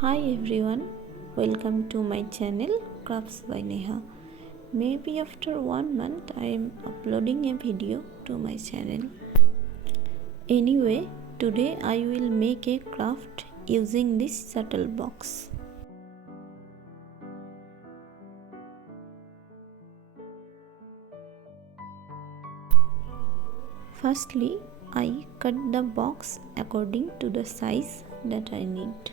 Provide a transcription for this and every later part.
Hi everyone, welcome to my channel Crafts by Neha. Maybe after 1 month I am uploading a video to my channel. Anyway, today I will make a craft using this shuttle box. Firstly, I cut the box according to the size that I need.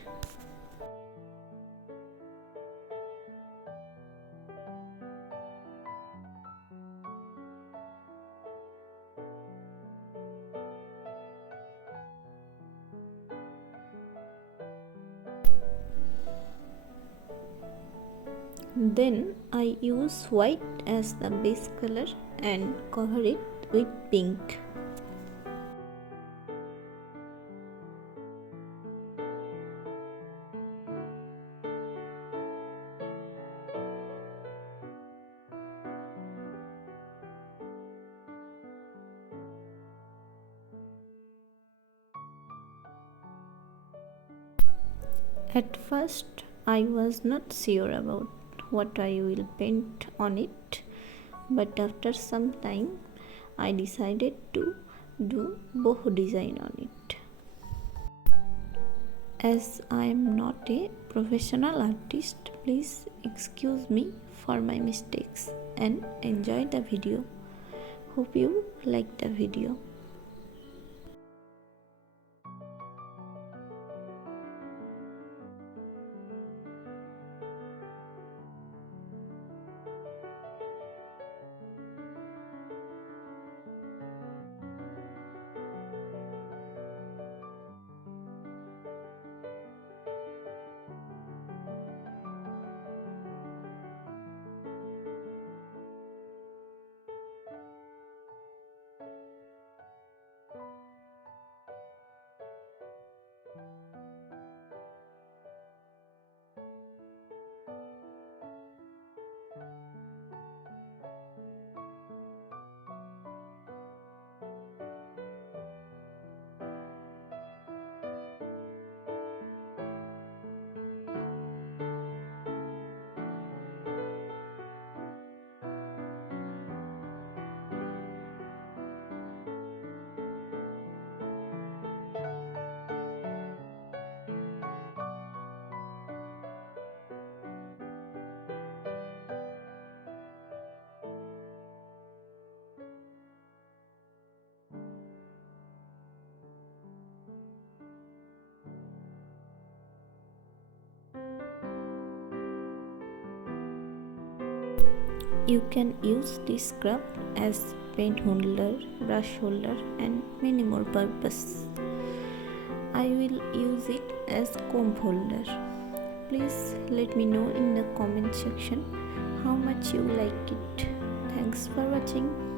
Then I use white as the base color and cover it with pink. At first, I was not sure about what I will paint on it, but after some time, I decided to do boho design on it. As I am not a professional artist, please excuse me for my mistakes and enjoy the video. Hope you like the video. You can use this scrub as paint holder, brush holder and many more purposes. I will use it as comb holder. Please let me know in the comment section how much you like it. Thanks for watching.